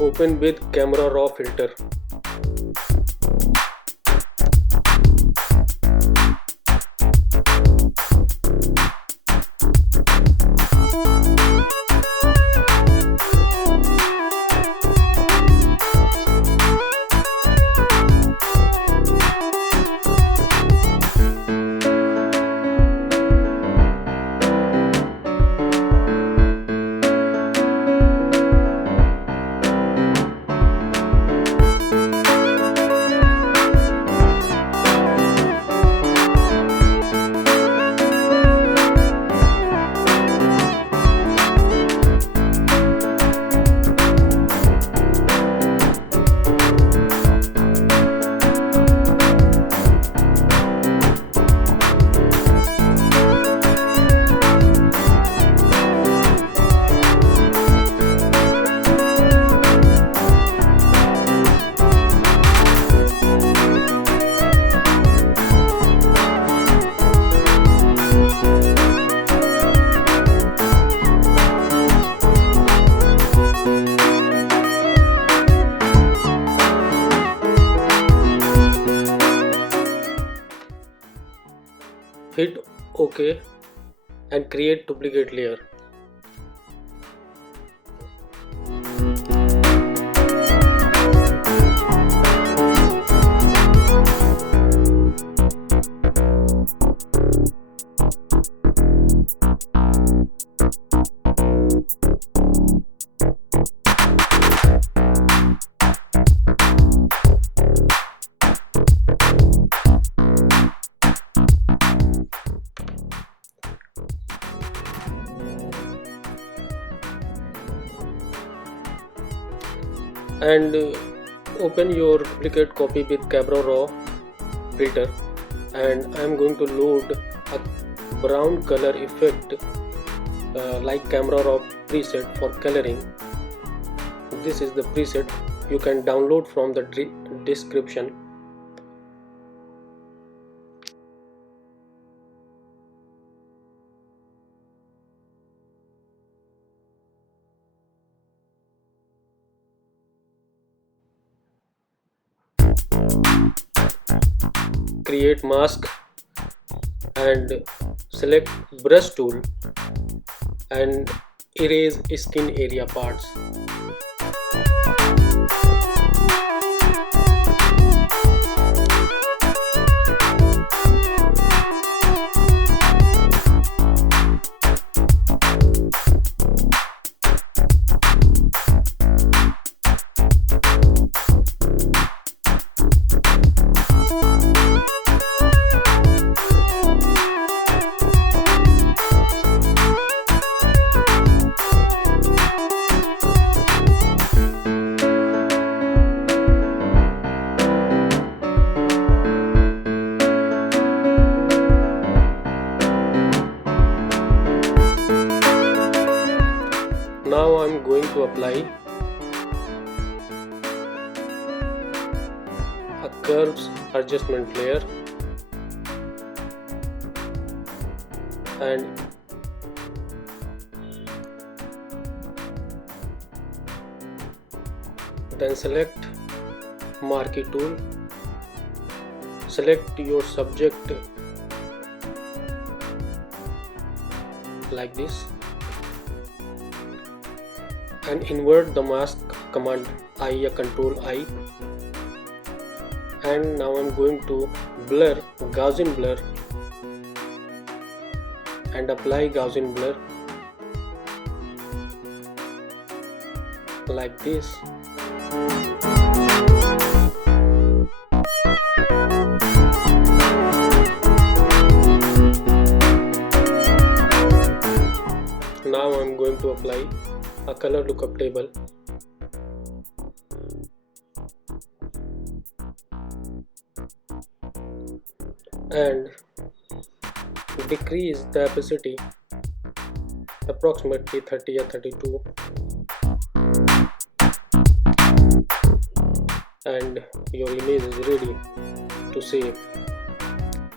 Open with camera raw filter. Hit OK and create duplicate layer. And open your duplicate copy with camera raw filter, and I am going to load a brown color effect like camera raw preset for coloring. This is the preset you can download from the description. Create mask and select brush tool and erase skin area parts. Now I am going to apply a curves adjustment layer and then select marquee tool, select your subject like this and invert the mask command I, control I, and now I'm going to blur, Gaussian blur, and apply Gaussian blur like this. Now I'm going to apply a color lookup table and decrease the opacity approximately 30 or 32, and your image is ready to save.